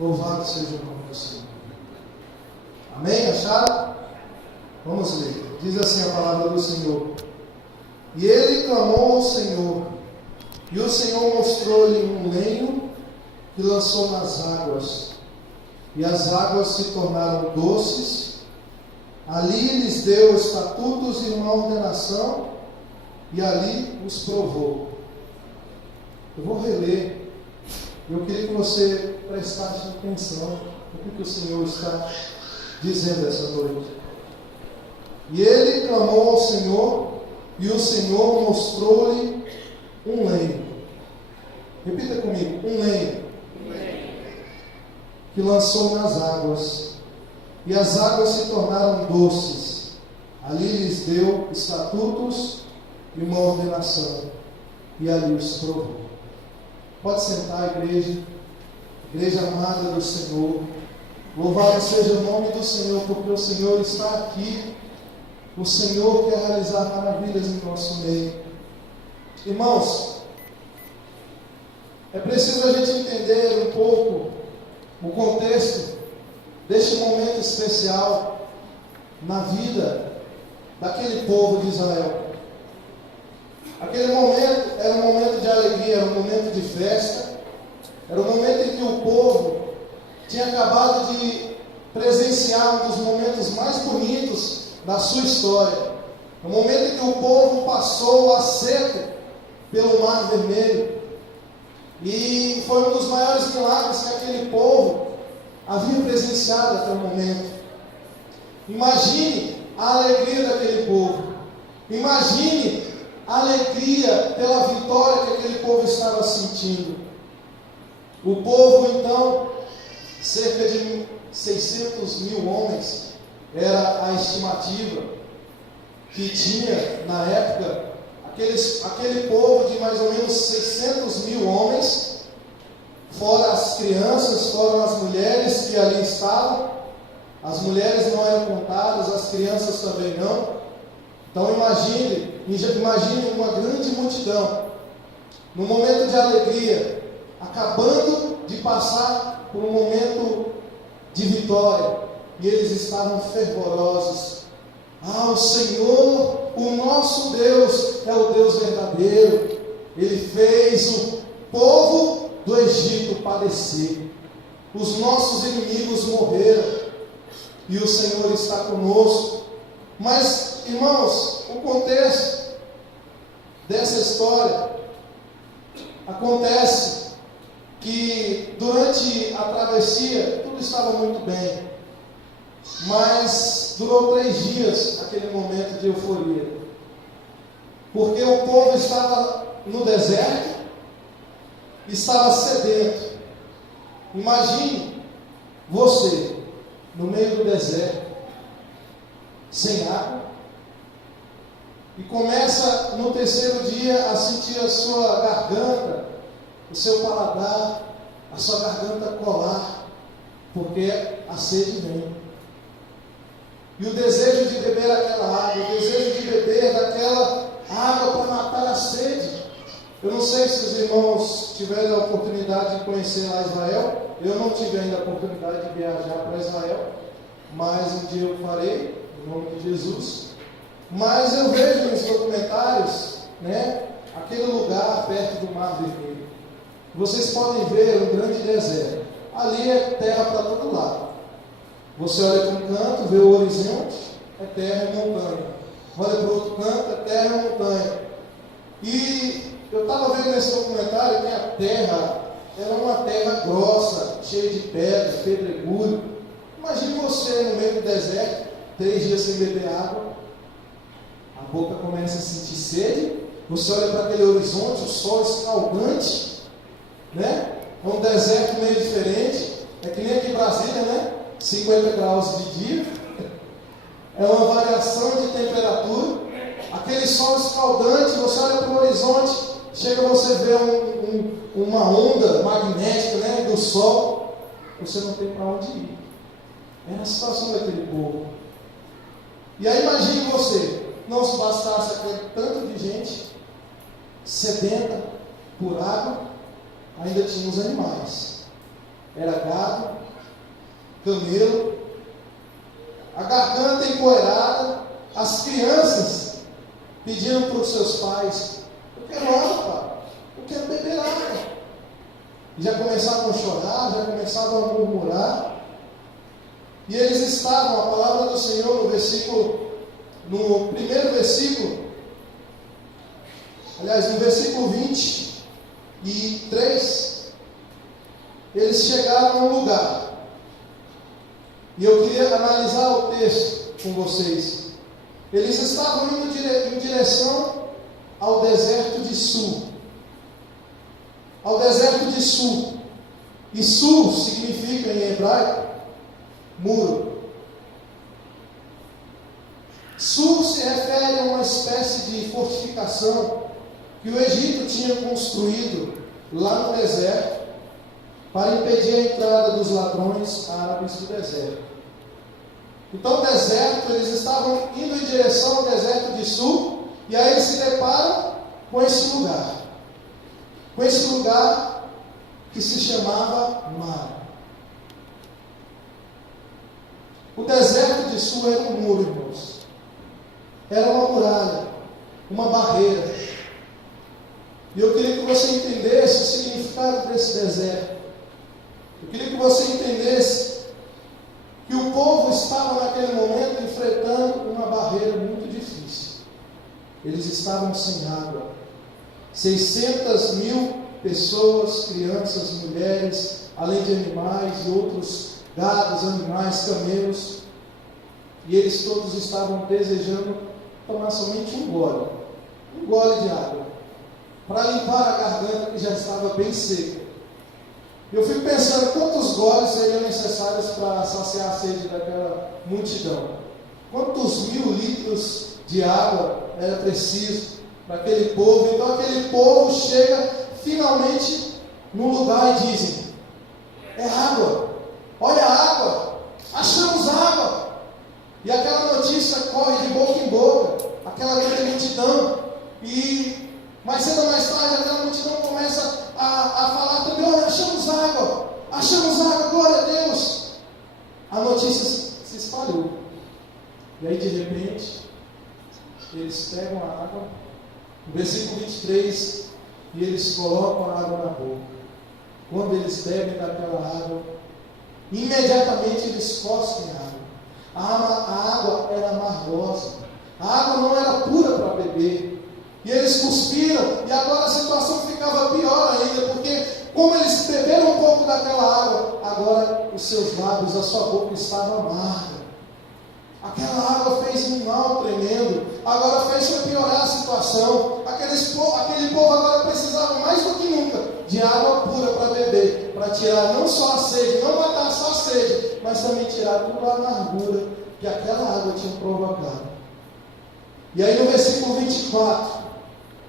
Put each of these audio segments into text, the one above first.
Louvado seja o nome do Senhor. Amém? Acharam? Vamos ler. Diz assim a palavra do Senhor. E ele clamou ao Senhor, e o Senhor mostrou-lhe um lenho que lançou nas águas, e as águas se tornaram doces. Ali lhes deu estatutos e uma ordenação, e ali os provou. Eu vou reler. Eu queria que você prestasse atenção no que o Senhor está dizendo essa noite. E ele clamou ao Senhor, e o Senhor mostrou-lhe um lenho. Repita comigo: um lenho que lançou nas águas, e as águas se tornaram doces. Ali lhes deu estatutos e uma ordenação, e ali os provou. Pode sentar, igreja amada do Senhor. Louvado seja o nome do Senhor, porque o Senhor está aqui. O Senhor quer realizar maravilhas em nosso meio. Irmãos, é preciso a gente entender um pouco o contexto deste momento especial na vida daquele povo de Israel. Aquele momento era um momento de alegria, era um momento de festa, era um momento em que o povo tinha acabado de presenciar um dos momentos mais bonitos da sua história. No momento em que o povo passou a seco pelo Mar Vermelho. E foi um dos maiores milagres que aquele povo havia presenciado até o momento. Imagine a alegria daquele povo. Imagine a alegria pela vitória que aquele povo estava sentindo. O povo, então, cerca de 600 mil homens, era a estimativa que tinha na época. Aquele povo de mais ou menos 600 mil homens, fora as crianças, fora as mulheres que ali estavam. As mulheres não eram contadas, as crianças também não. Então imagine uma grande multidão, no momento de alegria, acabando de passar por um momento de vitória, e eles estavam fervorosos. O Senhor, o nosso Deus, é o Deus verdadeiro. Ele fez o povo do Egito padecer. Os nossos inimigos morreram, e o Senhor está conosco. Mas, irmãos, o contexto dessa história acontece que durante a travessia tudo estava muito bem, mas durou 3 dias aquele momento de euforia, porque o povo estava no deserto, estava sedento. Imagine você no meio do deserto, sem água, e começa no 3º dia a sentir a sua garganta, o seu paladar, a sua garganta colar, porque a sede vem. E o desejo de beber aquela água, o desejo de beber daquela água para matar a sede. Eu não sei se os irmãos tiveram a oportunidade de conhecer lá Israel. Eu não tive ainda a oportunidade de viajar para Israel, mas um dia eu farei, em nome de Jesus. Mas eu vejo nos documentários, aquele lugar perto do Mar Vermelho. Vocês podem ver um grande deserto. Ali é terra para todo lado. Você olha para um canto, vê o horizonte, é terra e montanha. Olha para o outro canto, é terra e montanha. E eu estava vendo nesse documentário que a terra era uma terra grossa, cheia de pedras, pedregulho. Imagine você no meio do deserto, 3 dias sem beber água. A boca começa a sentir sede. Você olha para aquele horizonte, o sol escaldante, É um deserto meio diferente. É que nem aqui em Brasília, 50 graus de dia. É uma variação de temperatura. Aquele sol escaldante, você olha para o horizonte, chega você ver uma onda magnética, do sol. Você não tem para onde ir. É a situação daquele povo. E aí imagine você, não se bastasse aquele tanto de gente sedenta por água, ainda tinha os animais. era gado, camelo, a garganta empoeirada, as crianças pediam para os seus pais: eu quero água, pai, eu quero beber água. Já começavam a chorar, já começavam a murmurar. E eles estavam, a palavra do Senhor no primeiro versículo, aliás, no versículo 23, eles chegaram num lugar. E eu queria analisar o texto com vocês. Eles estavam indo em direção ao deserto de Sul. Ao deserto de Sul. E Sul significa em hebraico muro. Sul se refere a uma espécie de fortificação que o Egito tinha construído lá no deserto para impedir a entrada dos ladrões árabes do deserto. Então o deserto, eles estavam indo em direção ao deserto de Sul, e aí eles se deparam com esse lugar. Com esse lugar que se chamava Mara. O deserto de Sul era um muro, irmãos. Era uma muralha, uma barreira. E eu queria que você entendesse o significado desse deserto. Eu queria que você entendesse que o povo estava naquele momento enfrentando uma barreira muito difícil. Eles estavam sem água. 600 mil pessoas, crianças, mulheres, além de animais e outros gados, animais, camelos. E eles todos estavam desejando tomar somente um gole de água, para limpar a garganta que já estava bem seca. Eu fico pensando quantos goles seriam necessários para saciar a sede daquela multidão. Quantos 1000 litros de água era preciso para aquele povo. Então aquele povo chega finalmente num lugar e dizem: é água, olha a água, achamos água. E aquela notícia corre de boca em boca, aquela grande multidão. E mais cedo ou mais tarde aquela multidão começa a falar também: olha, achamos água, glória a Deus. A notícia se espalhou. E aí de repente, eles pegam a água, no versículo 23, e eles colocam a água na boca. Quando eles bebem daquela água, imediatamente eles cospem a água. A água era amargosa, a água não era pura para beber. E eles cuspiram, e agora a situação ficava pior ainda, porque como eles beberam um pouco daquela água, agora os seus lábios, a sua boca estava amarga. Aquela água fez um mal tremendo, agora fez piorar a situação. Aquele povo agora precisava mais do que nunca de água pura para beber, para tirar não só a sede, não matar só a sede, mas também tirar toda a amargura que aquela água tinha provocado. E aí no versículo 24,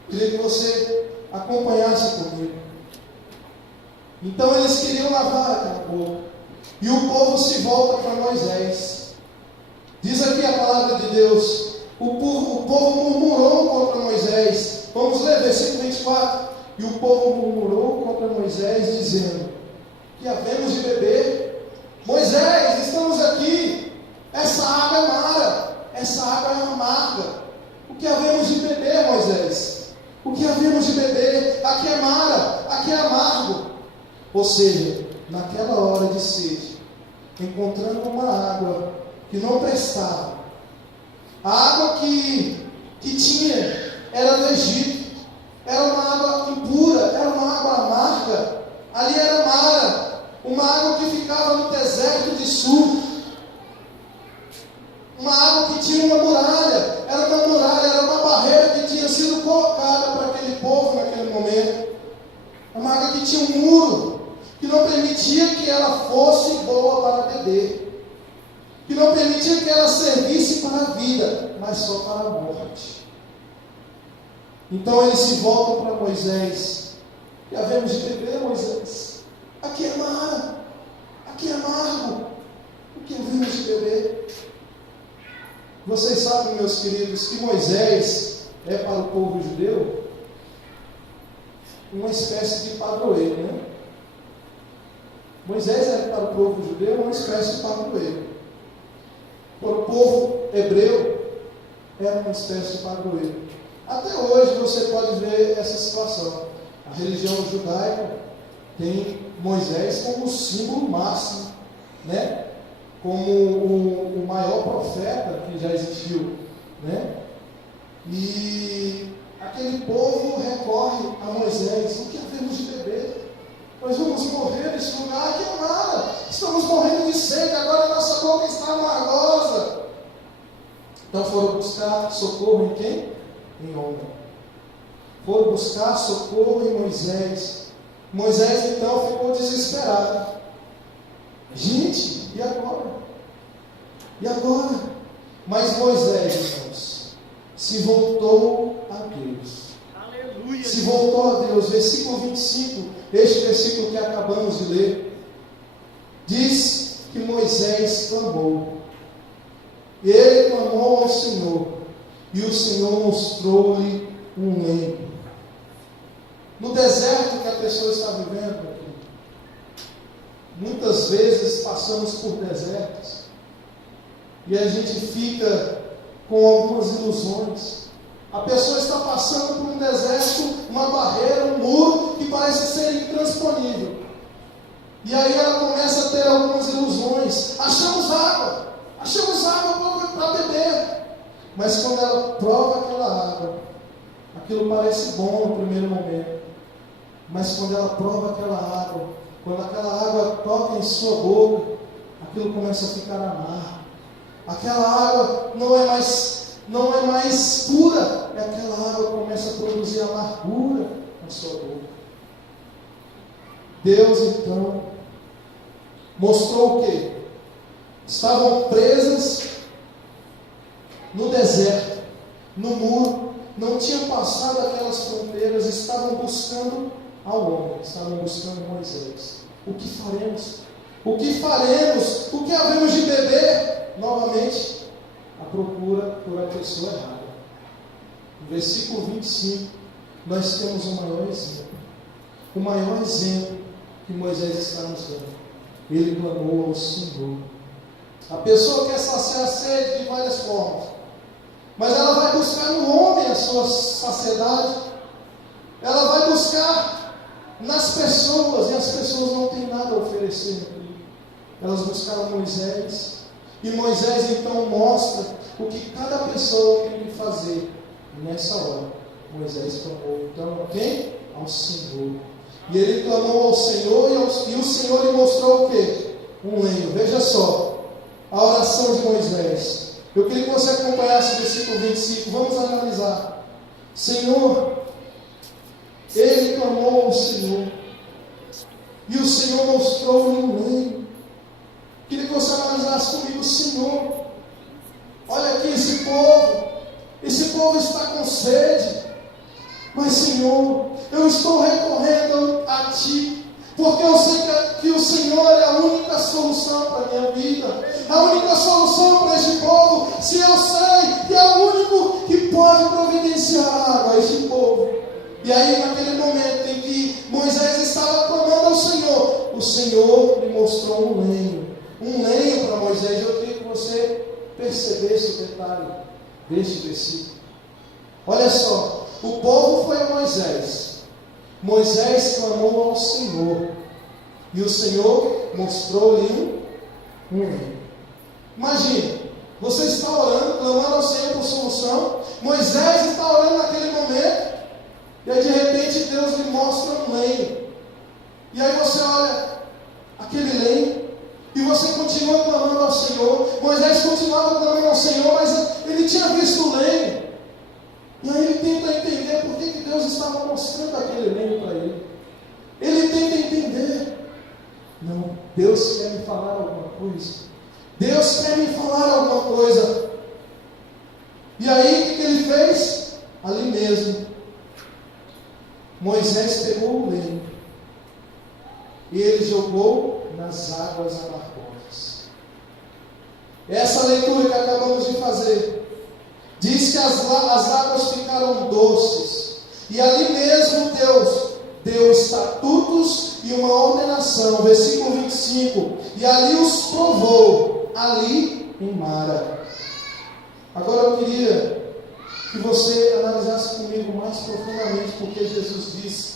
queria que você acompanhasse comigo. Então eles queriam lavar aquela boca, e o povo se volta para Moisés. Diz aqui a palavra de Deus: o povo murmurou contra Moisés. Vamos ler versículo 24. E o povo murmurou contra Moisés, dizendo: que havemos de beber? Moisés, estamos aqui, essa água é mara, essa água é amarga. O que havemos de beber, Moisés? O que havemos de beber? Aqui é mara, aqui é amargo. Ou seja, naquela hora de sede, encontrando uma água que não prestava, a água que tinha era do Egito, era uma água impura, era uma água amarga. Ali era mara, uma água que ficava no deserto de Sul, uma água que tinha uma muralha, era uma barreira que tinha sido colocada para aquele povo naquele momento, uma água que tinha um muro, que não permitia que ela fosse boa para beber, que não permitia que ela servisse para a vida, mas só para a morte. Então eles se voltam para Moisés: e havemos de beber, Moisés? Aqui é mara, aqui é amargo, o que havemos de beber? Vocês sabem, meus queridos, que Moisés é para o povo judeu uma espécie de padroeiro, né? Moisés era para o povo judeu uma espécie de padroeiro. Para o povo hebreu, era uma espécie de padroeiro. Até hoje você pode ver essa situação. A religião judaica tem Moisés como o símbolo máximo, né? Como o maior profeta que já existiu, né? E aquele povo recorre a Moisés: o que havemos de beber? Nós vamos morrer nesse lugar, aqui é nada, estamos morrendo de sede, agora nossa boca está amargosa. Então foram buscar socorro em quem? Em homem. Foram buscar socorro em Moisés. Moisés então ficou desesperado. Gente, e agora? E agora? Mas Moisés, irmãos, se voltou a Deus. Aleluia. Se voltou a Deus. Versículo 25, este versículo que acabamos de ler, diz que Moisés clamou. E ele clamou ao Senhor, e o Senhor mostrou-lhe um lenho. No deserto que a pessoa está vivendo aqui, muitas vezes passamos por desertos e a gente fica com algumas ilusões. A pessoa está passando por um deserto, uma barreira, um muro que parece ser intransponível. E aí ela começa a ter algumas ilusões. Achamos água para beber. Mas quando ela prova aquela água, aquilo parece bom no primeiro momento. Mas quando ela prova aquela água, quando aquela água toca em sua boca, aquilo começa a ficar amargo. Aquela água não é mais pura, aquela água começa a produzir amargura na sua boca. Deus então mostrou o quê? Estavam presas no deserto, no muro, não tinham passado aquelas fronteiras, estavam buscando ao homem, estavam buscando Moisés. O que faremos? O que faremos? O que havemos de beber? Novamente, a procura por a pessoa errada. No versículo 25, nós temos o maior exemplo. O maior exemplo que Moisés está nos dando. Ele clamou ao Senhor. A pessoa quer saciar a sede de várias formas, mas ela vai buscar no homem a sua saciedade. Ela vai buscar nas pessoas, e as pessoas não têm nada a oferecer. Elas buscaram Moisés, e Moisés então mostra o que cada pessoa tem que fazer. Nessa hora, Moisés clamou então a quem? Ao Senhor. E ele clamou ao Senhor, e o Senhor lhe mostrou o quê? Um lenho. Veja só a oração de Moisés. Eu queria que você acompanhasse o versículo 25. Vamos analisar. Senhor, ele clamou ao Senhor, e o Senhor mostrou-lhe um lenho. Queria que você analisasse comigo: Senhor, olha aqui esse povo está com sede, mas Senhor, eu estou recorrendo a Ti, porque eu sei que o Senhor é a única solução para a minha vida, a única solução para este povo. Se eu sei que é o único que pode providenciar água a este povo. E aí, naquele momento em que Moisés estava clamando ao Senhor, o Senhor lhe mostrou um lenho para Moisés. Eu queria que você percebesse o detalhe deste versículo. Olha só, o povo foi a Moisés. Moisés clamou ao Senhor, e o Senhor mostrou-lhe um lenho. Imagine, você está orando, clamando ao Senhor por solução. Moisés está orando naquele momento, e aí de repente Deus lhe mostra um lenho. E aí você olha aquele lenho, e você continua clamando ao Senhor. Moisés continuava clamando ao Senhor, mas ele tinha visto o lenho. E aí ele tenta entender por que Deus estava mostrando aquele lenho para ele. Ele tenta entender. Não, Deus quer me falar alguma coisa. Deus quer me falar alguma coisa. E aí o que ele fez? Ali mesmo, Moisés pegou o lenho e ele jogou nas águas amargosas. Essa leitura que acabamos de fazer diz que as águas ficaram doces, e ali mesmo Deus deu estatutos e uma ordenação, versículo 25, e ali os provou, ali em Mara. Agora eu queria que você analisasse comigo mais profundamente, porque Jesus disse,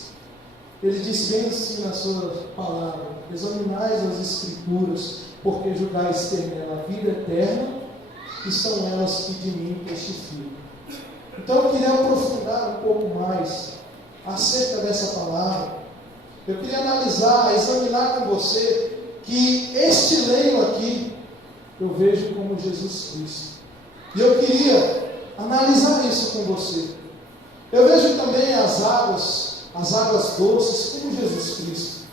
ele disse bem assim na sua palavra: examinais as Escrituras, porque julgais ter nela a vida eterna, e são elas que de mim testificam. Então eu queria aprofundar um pouco mais acerca dessa palavra. Eu queria analisar, examinar com você que este leio aqui eu vejo como Jesus Cristo. E eu queria analisar isso com você. Eu vejo também as águas doces como Jesus Cristo.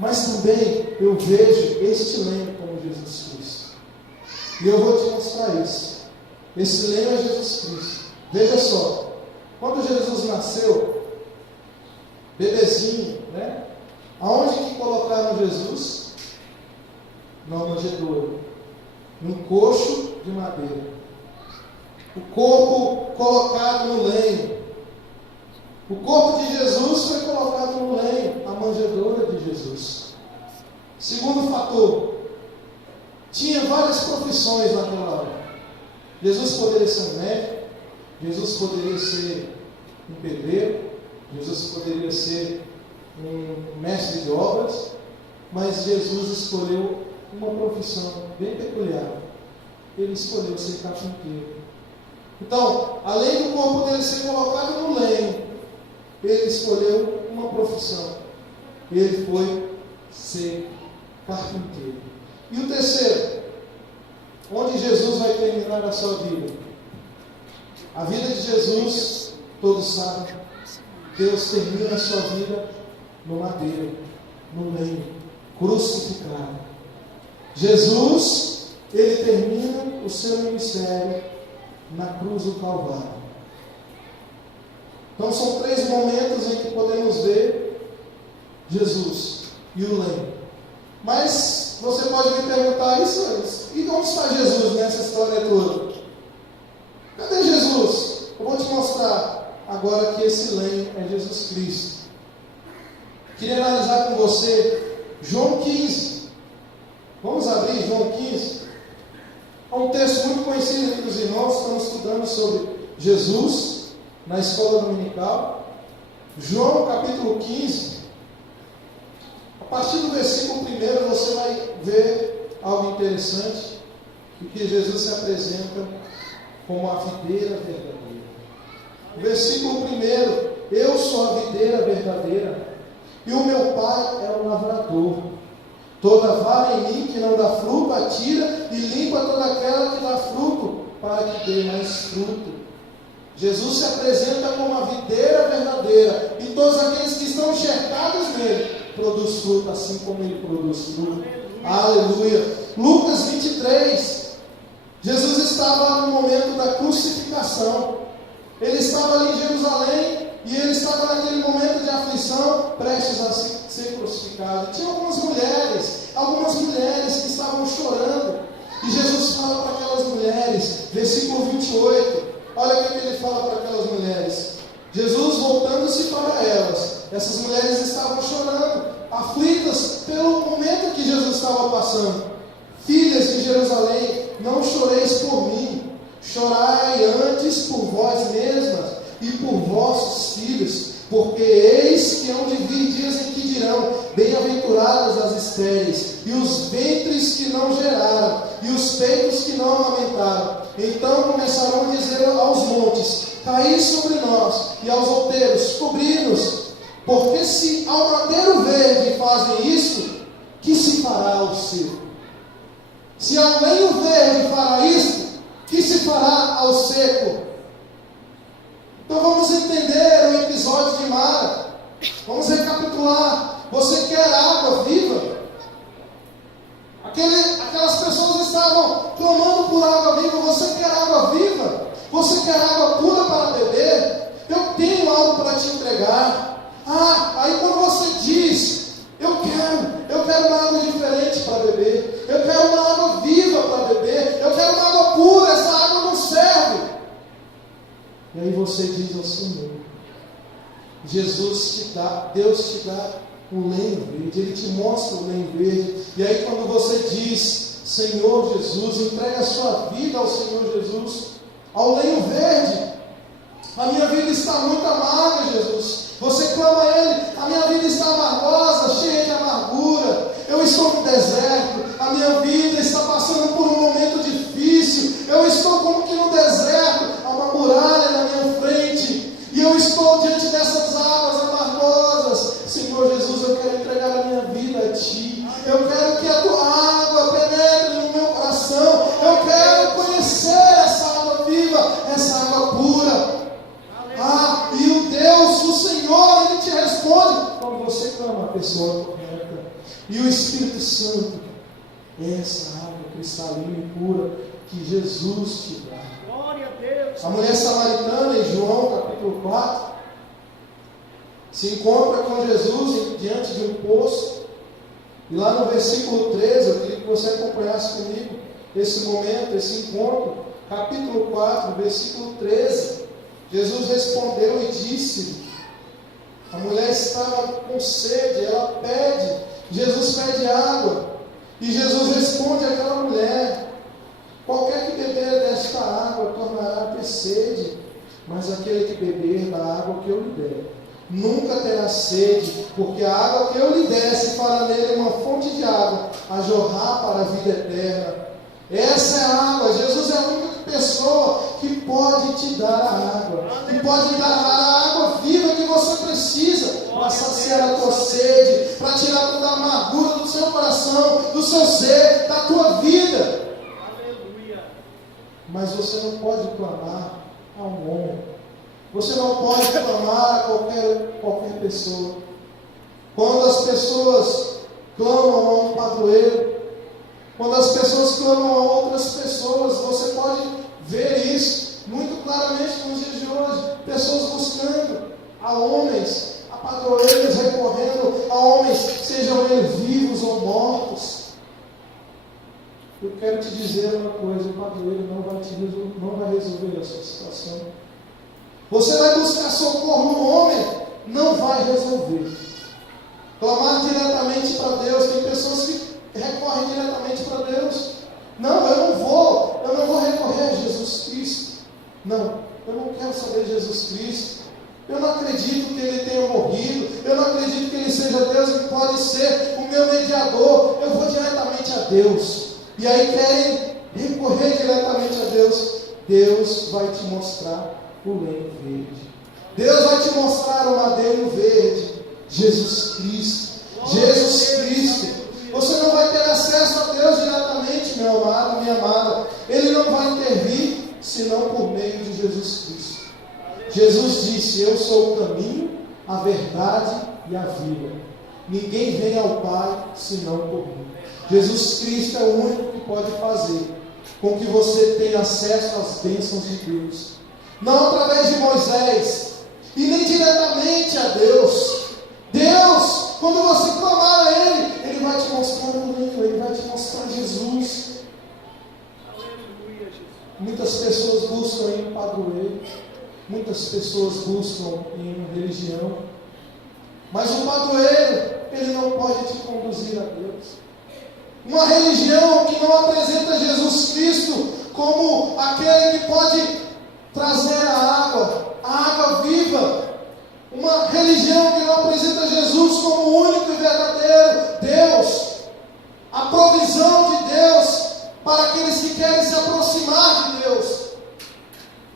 Mas também eu vejo este leio como Jesus Cristo. E eu vou te mostrar isso. Esse leio é Jesus Cristo. Veja só, quando Jesus nasceu, bebezinho, né? Aonde que colocaram Jesus? Na manjedoura, num coxo de madeira. O corpo colocado no lenho. O corpo de Jesus foi colocado no lenho, a manjedoura de Jesus. Segundo fator, tinha várias profissões naquela hora. Jesus poderia ser um médico, Jesus poderia ser um pedreiro, Jesus poderia ser um mestre de obras, mas Jesus escolheu uma profissão bem peculiar. Ele escolheu ser carpinteiro. Então, além do corpo dele ser colocado no lenho, ele escolheu uma profissão. Ele foi ser carpinteiro. E o terceiro, onde Jesus vai terminar a sua vida? A vida de Jesus, todos sabem, Deus termina a sua vida no madeiro, no lenho, crucificado. Jesus, ele termina o seu ministério na cruz do Calvário. Então são 3 momentos em que podemos ver Jesus e o lenho. Mas você pode me perguntar isso, e onde está Jesus nessa história toda? Cadê Jesus? Eu vou te mostrar agora que esse lenho é Jesus Cristo. Queria analisar com você João 15. Vamos abrir João 15. É um texto muito conhecido entre os irmãos. Estamos estudando sobre Jesus na escola dominical. João capítulo 15. A partir do versículo 1 você vai ver algo interessante, porque Jesus se apresenta como a videira verdadeira. O versículo 1: eu sou a videira verdadeira, e o meu Pai é o lavrador. Toda vara em mim que não dá fruto, atira e limpa toda aquela que dá fruto, para que dê mais fruto. Jesus se apresenta como a videira verdadeira, e todos aqueles que estão enxertados nele produz fruto, assim como ele produz fruto. Aleluia. Lucas 23. Jesus estava no momento da crucificação. Ele estava ali em Jerusalém, e ele estava naquele momento de aflição, prestes a ser crucificado. Tinha algumas mulheres que estavam chorando, e Jesus fala para aquelas mulheres, versículo 28, olha o que ele fala para aquelas mulheres. Jesus, voltando-se para elas, essas mulheres estavam chorando, aflitas pelo momento que Jesus estava passando. Filhas de Jerusalém, não choreis por mim, chorai antes por vós mesmas e por vossos filhos, porque eis que hão de vir dias em que dirão: bem-aventuradas as estéreis, e os ventres que não geraram, e os peitos que não amamentaram. Então começarão a dizer aos montes: caí sobre nós, e aos outeiros: cobri-nos. Porque se ao madeiro verde fazem isto, que se fará ao seco? Se ao lenho verde fará isto, que se fará ao seco? Então vamos entender o episódio de Mara. Vamos recapitular. Você quer água viva? Aquelas pessoas estavam clamando por água viva. Você quer água viva? Você quer água pura para beber? Eu tenho algo para te entregar. Aí quando você diz: eu quero uma água diferente para beber, eu quero uma água viva para beber, eu quero uma água pura, essa água não serve. E aí você diz ao Senhor: Deus te dá o lenho verde, Ele te mostra o lenho verde. E aí quando você diz, Senhor Jesus, entrega a sua vida ao Senhor Jesus, ao lenho verde. A minha vida está muito amarga, Jesus. Você clama a Ele, a minha vida está amargosa, cheia de amargura. Eu estou no deserto, a minha vida está passando por um momento difícil. Eu estou como que no deserto, há uma muralha na minha frente, e eu estou diante dessas águas amargosas. Senhor Jesus, eu quero entregar a minha vida a Ti. Eu quero que a Tua água penetre no meu coração. Eu quero conhecer essa água viva, essa água pura. E o Deus, o Senhor, Ele te responde quando você clama a pessoa correta. E o Espírito Santo é essa água cristalina e pura que Jesus te dá. Glória a Deus. A mulher samaritana, em João capítulo 4, se encontra com Jesus diante de um poço. E lá no versículo 13, eu queria que você acompanhasse comigo esse momento, esse encontro. Capítulo 4, versículo 13. Jesus respondeu e disse: a mulher estava com sede, ela pede, Jesus pede água, e Jesus responde àquela mulher: qualquer que beber desta água tornará a ter sede, mas aquele que beber da água que eu lhe der nunca terá sede, porque a água que eu lhe der se fará nele uma fonte de água a jorrar para a vida eterna. Essa é a água. Jesus é a única pessoa que pode te dar a água, que pode dar a água viva que você precisa para saciar a tua sede, para tirar toda a amargura do seu coração, do seu ser, da tua vida. Aleluia. Mas você não pode clamar a um homem, você não pode clamar a qualquer pessoa. Quando as pessoas clamam a um padroeiro, quando as pessoas clamam a outras pessoas, você pode ver isso muito claramente nos dias de hoje. Pessoas buscando a homens, a padroeiros, recorrendo a homens, sejam eles vivos ou mortos. Eu quero te dizer uma coisa: o padroeiro não vai resolver a sua situação. Você vai buscar socorro no homem, não vai resolver. Clamar diretamente para Deus, tem pessoas que recorrem diretamente para Deus. Não, eu não vou recorrer a Jesus Cristo. Não, eu não quero saber de Jesus Cristo. Eu não acredito que Ele tenha morrido. Eu não acredito que Ele seja Deus e pode ser o meu mediador. Eu vou diretamente a Deus. E aí querem recorrer diretamente a Deus. Deus vai te mostrar o lenho verde. Deus vai te mostrar o madeiro verde. Jesus Cristo. Jesus Cristo. Você não vai ter acesso a Deus diretamente, meu amado, minha amada. Ele não vai intervir senão por meio de Jesus Cristo. Jesus disse: eu sou o caminho, a verdade e a vida. Ninguém vem ao Pai senão por mim. Jesus Cristo é o único que pode fazer com que você tenha acesso às bênçãos de Deus. Não através de Moisés e nem diretamente a Deus. Deus, quando você clamar a Ele, Ele vai te mostrar o caminho, Ele vai te mostrar Jesus. Aleluia, Jesus. Muitas pessoas buscam em um padroeiro, muitas pessoas buscam em uma religião, mas o padroeiro, ele não pode te conduzir a Deus. Uma religião que não apresenta Jesus Cristo como aquele que pode trazer a água viva. Uma religião que não apresenta Jesus como o único e verdadeiro Deus, a provisão de Deus para aqueles que querem se aproximar de Deus.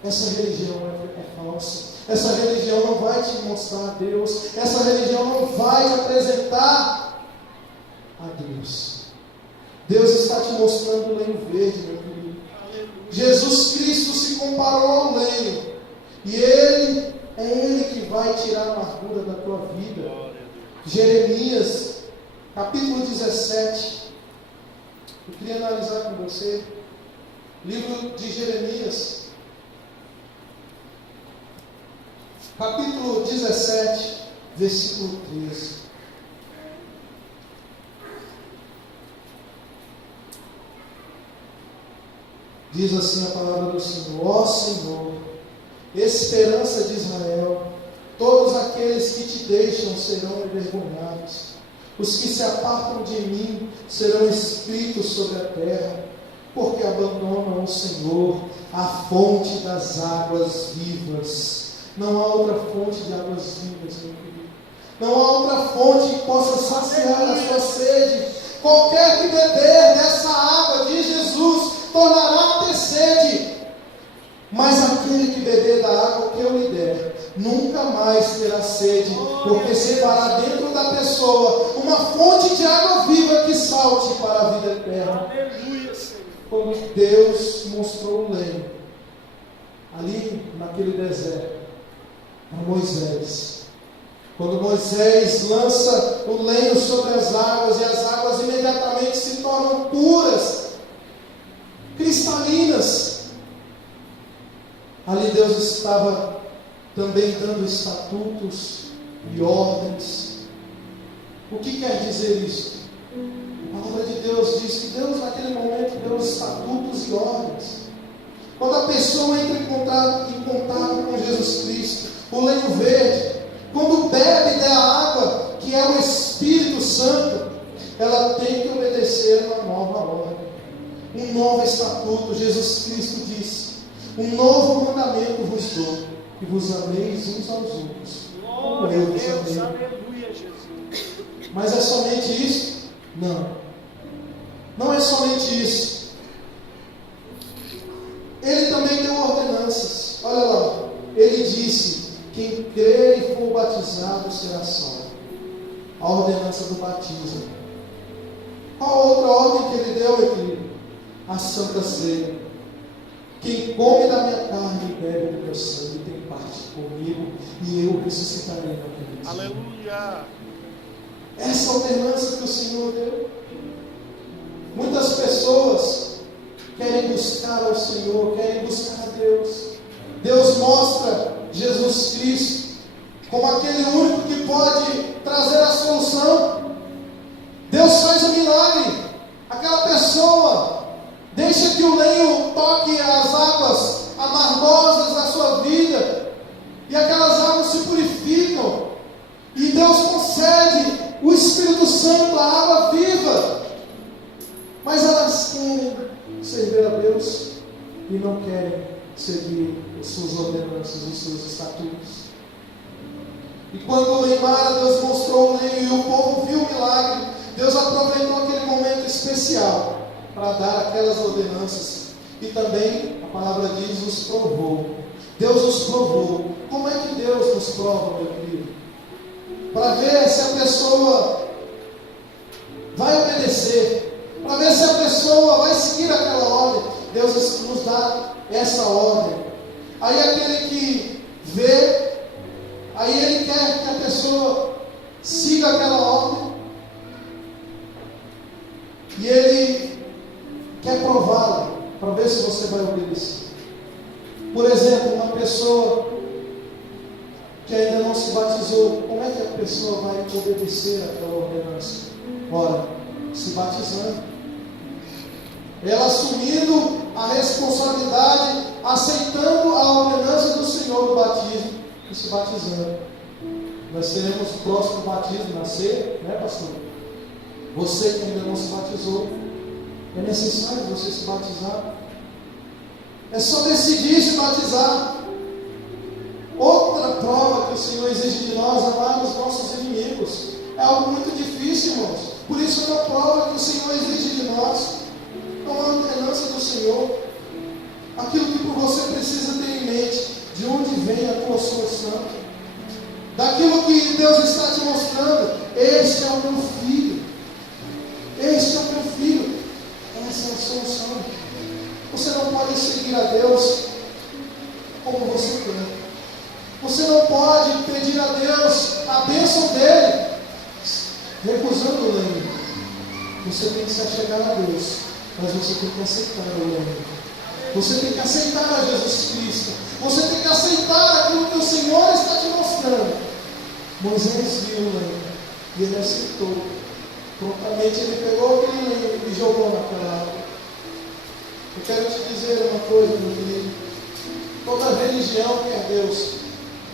Essa religião é falsa. Essa religião não vai te mostrar a Deus. Essa religião não vai te apresentar a Deus. Deus está te mostrando o lenho verde, meu querido. Jesus Cristo se comparou ao lenho, e é Ele que vai tirar a amargura da tua vida. Jeremias, capítulo 17. Eu queria analisar com você. Livro de Jeremias, capítulo 17, versículo 13. Diz assim a palavra do Senhor: ó Senhor, esperança de Israel, Todos aqueles que te deixam serão envergonhados. Os que se apartam de mim serão escritos sobre a terra, porque abandonam o Senhor, a fonte das águas vivas. Não há outra fonte de águas vivas, meu querido. Não há outra fonte que possa saciar a sua sede. Qualquer que beber dessa água de Jesus tornará a ter sede. Mas aquele que beber da água que eu lhe der, nunca mais terá sede, porque se fará dentro da pessoa uma fonte de água viva que salte para a vida eterna. Aleluia, Senhor. Quando Deus mostrou o lenho, ali naquele deserto, para Moisés. Quando Moisés lança o lenho sobre as águas, e as águas imediatamente se tornam puras, cristalinas. Ali Deus estava também dando estatutos e ordens. O que quer dizer isso? A palavra de Deus diz que Deus naquele momento deu estatutos e ordens. Quando a pessoa entra em contato com Jesus Cristo, o lenho verde, quando bebe da água, que é o Espírito Santo, ela tem que obedecer uma nova ordem, um novo estatuto. Jesus Cristo disse: um novo mandamento vos dou, que vos ameis uns aos outros, como eu vos amei. Aleluia, Jesus. Mas é somente isso? Não. Não é somente isso. Ele também deu ordenanças. Olha lá. Ele disse: quem crer e for batizado será salvo. A ordenança do batismo. Qual outra ordem que ele deu, meu querido? A Santa Ceia. Quem come da minha carne e bebe do meu sangue tem parte comigo, e eu ressuscitarei naquele dia. Aleluia. Essa ordenança que o Senhor deu. Muitas pessoas querem buscar ao Senhor, querem buscar a Deus. Deus mostra Jesus Cristo como aquele único que pode trazer a solução. Deus faz um milagre. Aquela pessoa deixa que o lenho toque as águas amargosas da sua vida, e aquelas águas se purificam, e Deus concede o Espírito Santo, a água viva. Mas elas querem servir a Deus e não querem seguir as suas ordenanças, os seus estatutos. E quando em Mara Deus mostrou o lenho e o povo viu o milagre, Deus aproveitou aquele momento especial para dar aquelas ordenanças. E também, a palavra diz, nos provou. Deus nos provou. Como é que Deus nos prova, meu querido? Para ver se a pessoa vai obedecer, para ver se a pessoa vai seguir aquela ordem. Deus nos dá essa ordem. Aí aquele que vê, aí ele quer que a pessoa siga aquela ordem, e ele quer prová-la, para ver se você vai obedecer. Por exemplo, uma pessoa que ainda não se batizou, como é que a pessoa vai obedecer àquela ordenança? Ora, se batizando. Ela assumindo a responsabilidade, aceitando a ordenança do Senhor do batismo e se batizando. Nós teremos o próximo batismo na ceia, né, pastor? Você que ainda não se batizou, é necessário você se batizar. É só decidir se batizar. Outra prova que o Senhor exige de nós: amar os nossos inimigos. É algo muito difícil, irmãos. Por isso é uma prova que o Senhor exige de nós. É uma ordenança do Senhor. Aquilo que você precisa ter em mente: de onde vem a tua solução? Daquilo que Deus está te mostrando. Este é o meu filho. Este é o meu filho. Essa é a solução. Você não pode seguir a Deus como você quer. Você não pode pedir a Deus a bênção dele recusando o lenho. Você tem que se achegar a Deus, mas você tem que aceitar o lenho. Você tem que aceitar a Jesus Cristo. Você tem que aceitar aquilo que o Senhor está te mostrando. Moisés viu o lenho e ele aceitou. Prontamente ele pegou aquele lenho e jogou naquela água. Eu quero te dizer uma coisa, meu querido. Toda religião quer Deus.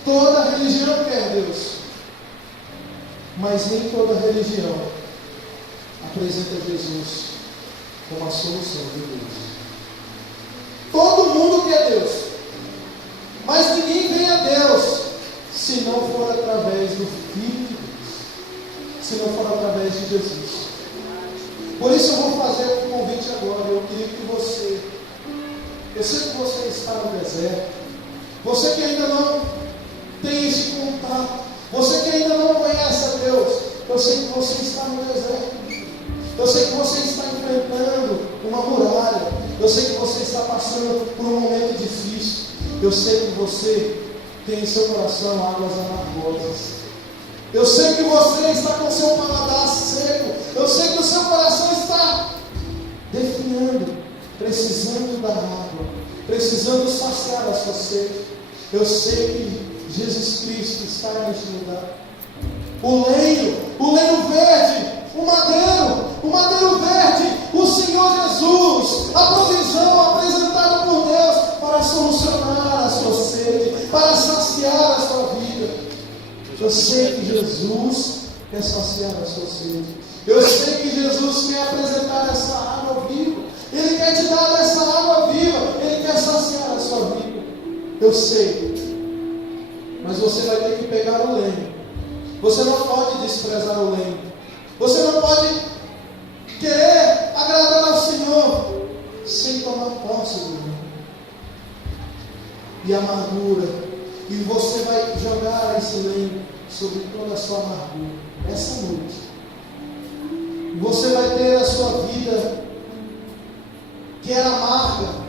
Toda religião quer Deus, mas nem toda religião apresenta Jesus como a solução de Deus. Todo mundo quer Deus, mas ninguém vem a Deus se não for através do Filho de Deus, se não for através de Jesus. Por isso eu vou fazer um convite agora. Eu queria que você, eu sei que você está no deserto, você que ainda não tem esse contato, você que ainda não conhece a Deus, eu sei que você está no deserto, eu sei que você está enfrentando uma muralha, eu sei que você está passando por um momento difícil, eu sei que você tem em seu coração águas amargosas, eu sei que você está com seu paladar seco, eu sei que o seu coração está definhando, precisando da água, precisando saciar a sua sede. Eu sei que Jesus Cristo está neste lugar. O lenho verde, o madeiro verde, o Senhor Jesus, a provisão apresentada por Deus para solucionar a sua sede, para saciar a sua vida. Eu sei que Jesus quer saciar a sua sede. Eu sei que Jesus quer apresentar essa água viva. Ele quer te dar essa água viva. Ele quer saciar a sua vida. Eu sei. Mas você vai ter que pegar o lenho. Você não pode desprezar o lenho. Você não pode querer agradar ao Senhor sem tomar posse do lenho. E a amargura. E você vai jogar esse lenho sobre toda a sua amargura. Essa noite. E você vai ter a sua vida que era amarga.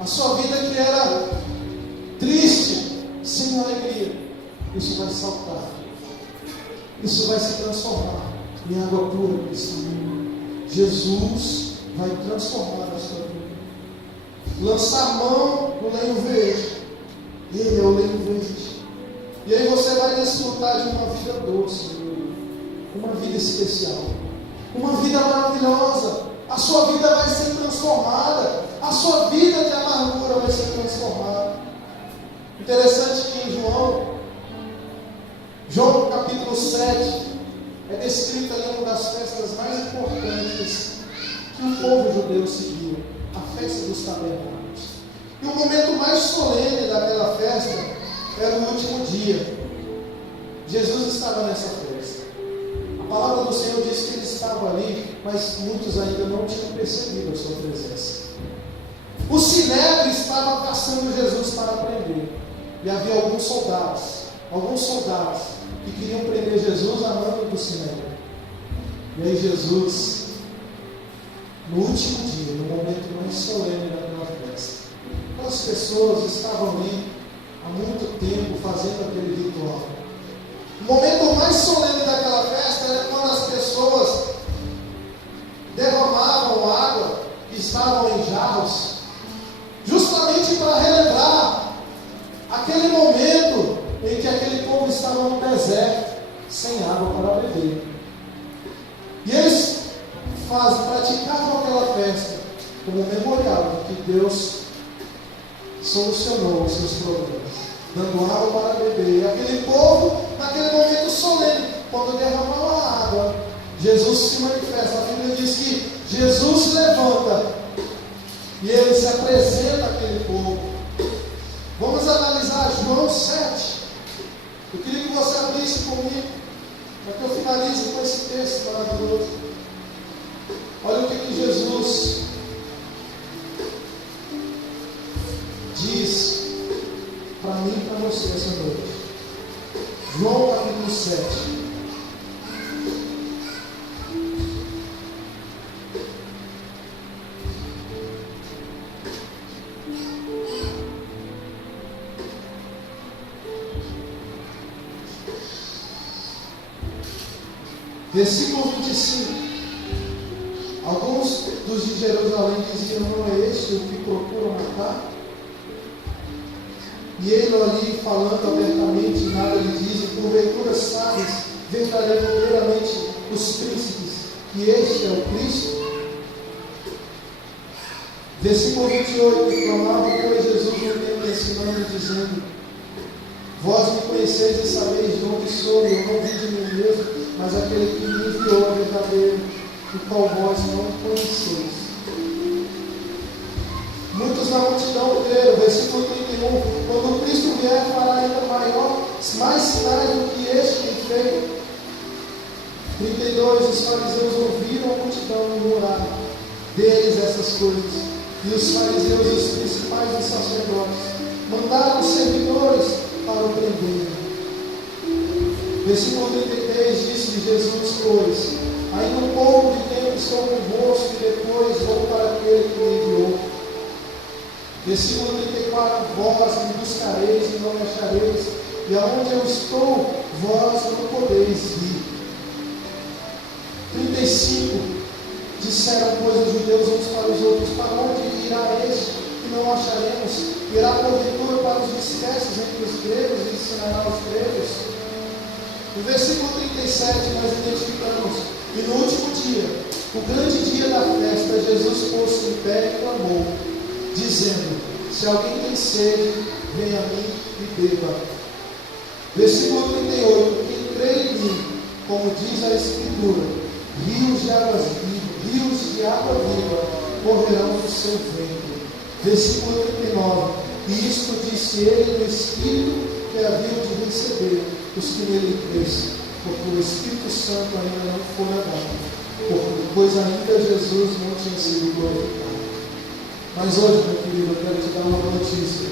A sua vida que era triste, sem alegria. Isso vai saltar. Isso vai se transformar em água pura cristalina. Jesus vai transformar a sua vida. Lançar mão do lenho verde. Ele é o lenho verde. E aí você vai desfrutar de uma vida doce, uma vida especial, uma vida maravilhosa. A sua vida vai ser transformada. A sua vida de amargura vai ser transformada. Interessante que em João capítulo 7, é descrita ali uma das festas mais importantes que o povo judeu seguia, a festa dos tabernáculos. E o momento mais solene daquela festa era o último dia. Jesus estava nessa festa. A palavra do Senhor diz que ele estava ali, mas muitos ainda não tinham percebido a sua presença. O sinédrio estava caçando Jesus para prender. E havia alguns soldados que queriam prender Jesus a mando do sinédrio. E aí Jesus, no último dia, no momento mais solene daquela festa, aquelas pessoas estavam ali há muito tempo fazendo aquele ritual. O momento mais solene daquela festa era quando as pessoas derramavam água que estavam em jarros, justamente para relembrar aquele momento em que aquele povo estava no deserto, sem água para beber. E eles praticavam aquela festa como memorial de que Deus solucionou os seus problemas, dando água para beber. E aquele povo, naquele momento solene, quando derramava a água, Jesus se manifesta. A Bíblia diz que Jesus se levanta e ele se apresenta àquele povo. Vamos analisar João 7. Eu queria que você abrisse comigo, para que eu finalize com esse texto maravilhoso. Olha o que Jesus diz para mim e para você essa noite. João capítulo 7. Versículo 25. Alguns dos de Jerusalém diziam: não é este o que procura matar? E ele ali falando abertamente, nada lhe dizem: porventura sabes verdadeiramente os príncipes que este é o Cristo? Versículo 28. Clamava, pois, Jesus no templo ensinando, dizendo: Vós me conheceis e sabeis de onde sou, eu não vim de mim mesmo, mas aquele que me enviou é verdadeiro, o qual vós não conheceis. Muitos na multidão creram, versículo 31, quando Cristo vier fará ainda mais sinais do que este tem feito. 32, os fariseus ouviram a multidão murmurar deles essas coisas, e os fariseus e os principais dos sacerdotes mandaram os servidores para o prender. Versículo 33, disse-lhe Jesus, pois, ainda um pouco de tempo estou convosco, e depois vou para aquele que me enviou. Versículo 34, vós me buscareis e não me achareis, e aonde eu estou, vós não podeis vir. 35, disseram, pois, os judeus uns para os outros, para onde irá este que não acharemos? Irá porventura para os dispersos entre os gregos e ensinará aos gregos? No versículo 37 nós identificamos, e no último dia, o grande dia da festa, Jesus pôs-se em pé e clamou, dizendo, se alguém tem sede, venha a mim e beba. Versículo 38, quem crê em mim, como diz a Escritura, rios de água viva correrão do seu ventre. Versículo 39, e isto disse ele no Espírito que havia de receber os que nele crescem, porque o Espírito Santo ainda não fora dado, pois ainda Jesus não tinha sido glorificado. Mas hoje, meu querido, eu quero te dar uma notícia.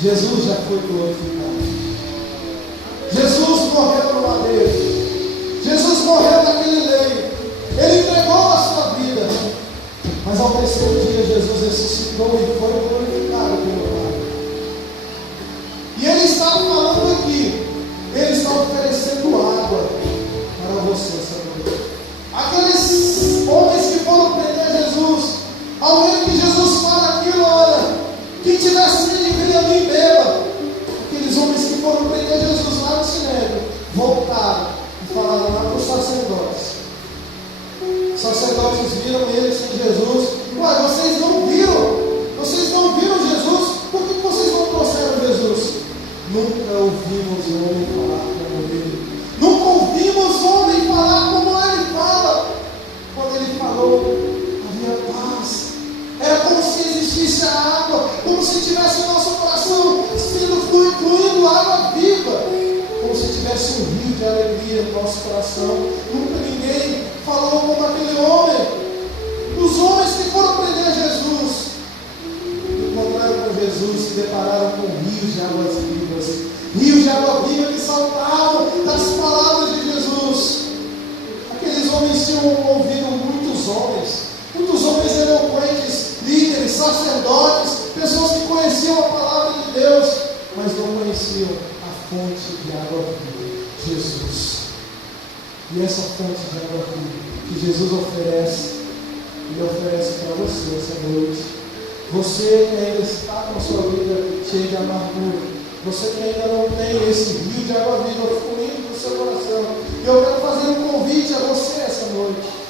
Jesus já foi glorificado. Jesus morreu no madeiro. Jesus morreu naquele leito. Ele entregou a sua vida. Mas ao terceiro dia, Jesus ressuscitou e foi glorificado pelo Pai. E Ele está falando aqui. Ele está oferecendo água para você essa noite. Aqueles homens que foram prender Jesus, ao ver que Jesus fala aquilo, olha, quem tiver sede, venha a mim e beba. Aqueles homens que foram prender Jesus lá no Sinédrio, voltaram e falaram lá para os sacerdotes. Os sacerdotes viram eles sem Jesus. Ué, vocês não viram? Vocês não viram Jesus? Por que vocês não trouxeram Jesus? Nunca ouvimos o homem falar como ele. Nunca ouvimos o homem falar como ele fala. Quando ele falou, havia paz. Era como se existisse a água, como se tivesse o nosso coração sendo fluindo água viva, como se tivesse um rio de alegria no nosso coração. Nunca ninguém falou como aquele homem. Os homens que foram prender Jesus encontraram com Jesus, se depararam com rios de águas vivas, rios de água viva que saltavam das palavras de Jesus. Aqueles homens tinham ouvido muitos homens eloquentes, líderes, sacerdotes, pessoas que conheciam a palavra de Deus, mas não conheciam a fonte de água viva, Jesus. E essa fonte de água viva que Jesus oferece, Ele oferece para você essa noite. Você que ainda está com a sua vida cheia de amargura, você que ainda não tem esse rio de água viva fluindo no seu coração, eu quero fazer um convite a você essa noite.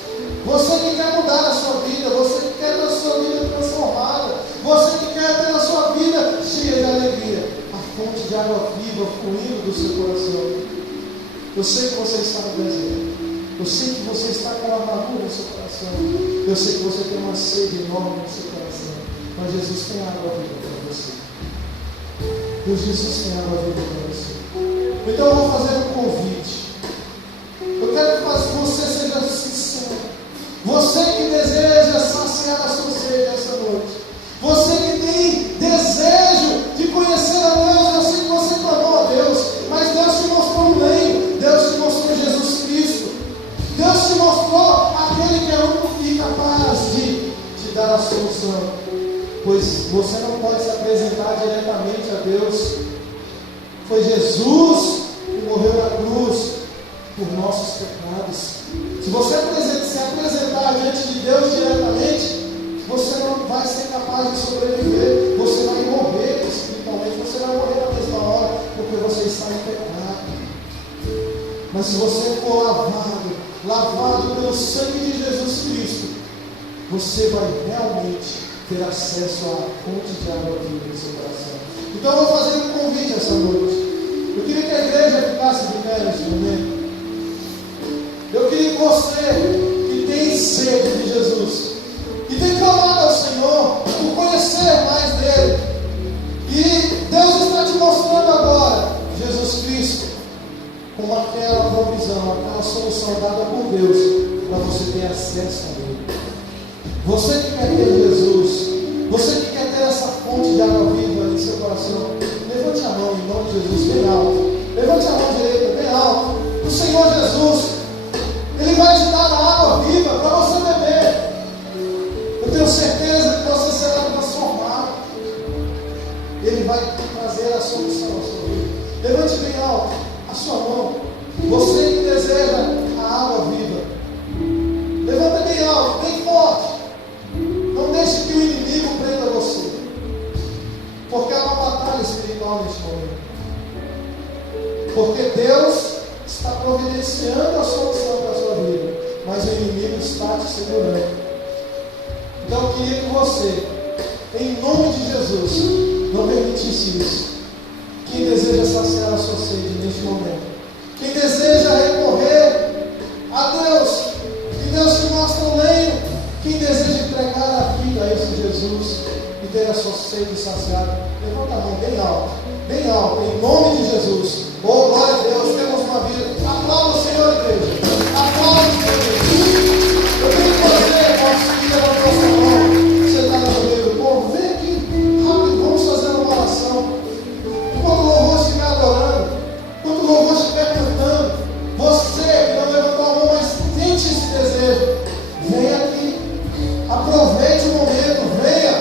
Você que quer mudar a sua vida, você que quer ter a sua vida transformada, você que quer ter a sua vida cheia de alegria, a fonte de água viva fluindo do seu coração. Eu sei que você está no deserto, eu sei que você está com uma amargura no seu coração, eu sei que você tem uma sede enorme no seu coração, mas Jesus tem água viva para você. Deus, Jesus tem água viva para você. Então eu vou fazer um convite. Eu quero que você seja sincero. Você que deseja saciar a sua sede essa noite. Você que tem desejo de conhecer a Deus. Eu sei que você clamou a Deus, mas Deus te mostrou um meio. Deus te mostrou Jesus Cristo. Deus te mostrou aquele que é único e capaz de te dar a solução. Pois você não pode se apresentar diretamente a Deus. Foi Jesus que morreu na cruz por nossos pecados. Se você se apresentar diante de Deus diretamente, você não vai ser capaz de sobreviver. Você vai morrer espiritualmente. Você vai morrer na mesma hora, porque você está em pecado. Mas se você for lavado pelo sangue de Jesus Cristo, você vai realmente ter acesso à fonte de água viva no seu coração. Então eu vou fazer um convite essa noite. Eu queria que a igreja ficasse de pé neste momento. Eu queria que você, que tem sede de Jesus, que tem clamado ao Senhor por conhecer mais dele, e Deus está te mostrando agora Jesus Cristo como aquela provisão, aquela solução dada por Deus para você ter acesso a Ele. Você que quer ter Jesus, você que quer ter essa fonte de água viva em seu coração, levante a mão em nome de Jesus bem alto. Levante a mão direita bem alto. O Senhor Jesus, Ele vai te dar a água viva para você beber. Eu tenho certeza que você será transformado. Ele vai trazer a solução à sua vida. Levante bem alto a sua mão. Você que deseja a água viva, levanta bem alto, bem forte. Não deixe que o inimigo prenda você, porque há uma batalha espiritual neste momento. Porque Deus está providenciando a solução para a sua vida, mas o inimigo está te segurando. Então eu queria que você, em nome de Jesus, não permitisse isso. Quem deseja saciar a sua sede neste momento, quem deseja recorrer a Deus, que Deus te mostre o lenho, quem deseja entregar a vida a esse Jesus e ter a sua sede saciada, levanta a mão bem alto, em nome de Jesus. Oh, glória a Deus, temos uma vida. Aplauda o Senhor, igreja. Aplauda o Senhor. Eu queria que você possa levantar a sua mão. Você está no meio do povo, vem aqui, rápido, vamos fazer uma oração. Enquanto o louvor estiver adorando, enquanto o louvor estiver cantando, você que não levantou a mão, mas sente esse desejo, vem aqui, aproveite o momento, venha.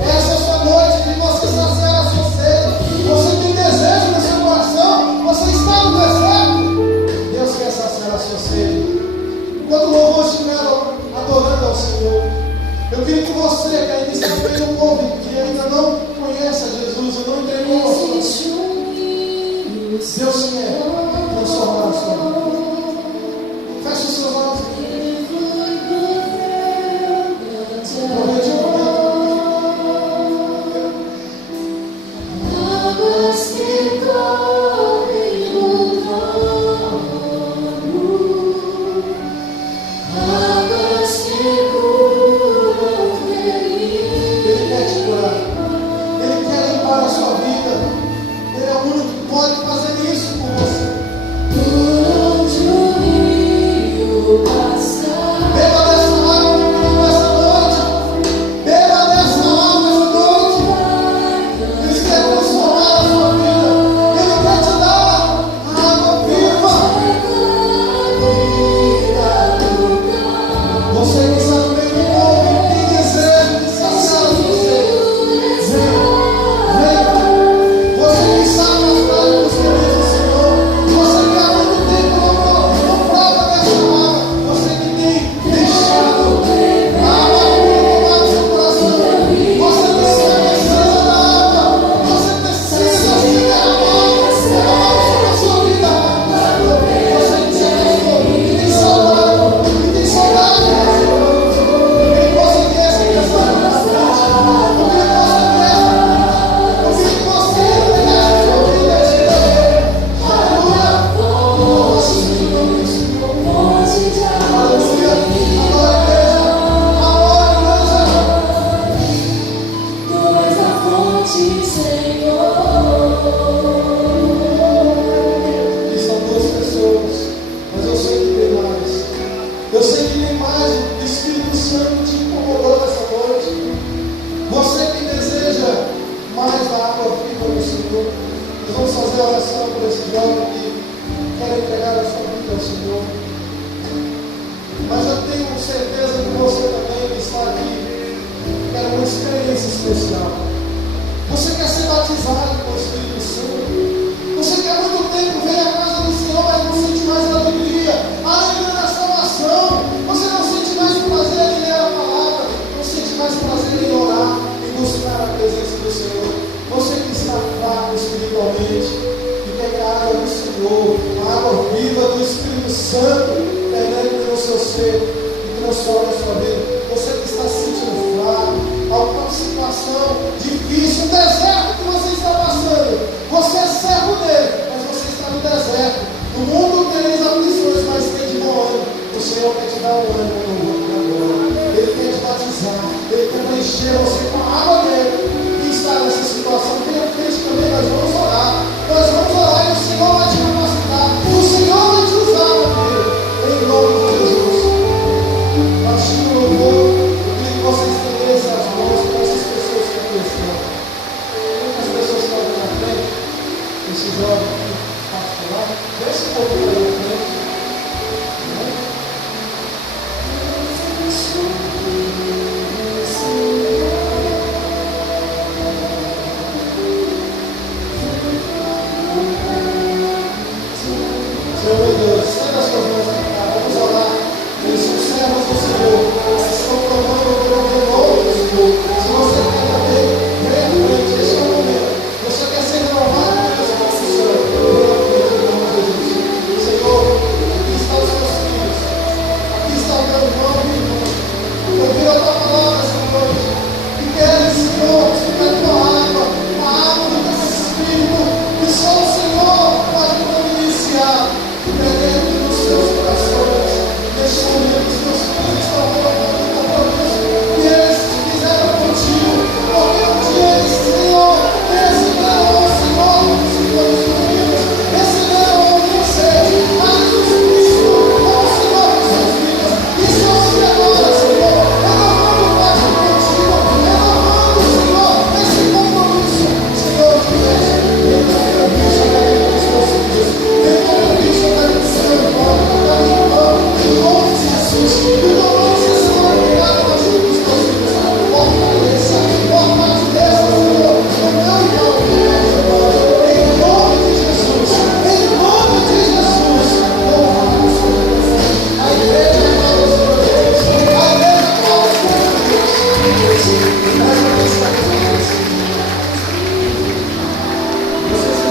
Essa é a sua noite de você saciar a sua sede. Você tem desejo no seu coração, você está no deserto. Deus quer saciar a sua sede. Enquanto o louvor estiver adorando ao Senhor, eu queria que você, que ainda está bem no povo, que ainda não conhece a Jesus, ou não entregou a sua vida, Deus quer transformar a sua vida. Feche os seus olhos. Aproveite o momento. Águas que correm no vale, águas que curam feridas. Ele quer te curar. Ele quer limpar a sua vida. Ele é o único que pode fazer isso por você. encher você com a água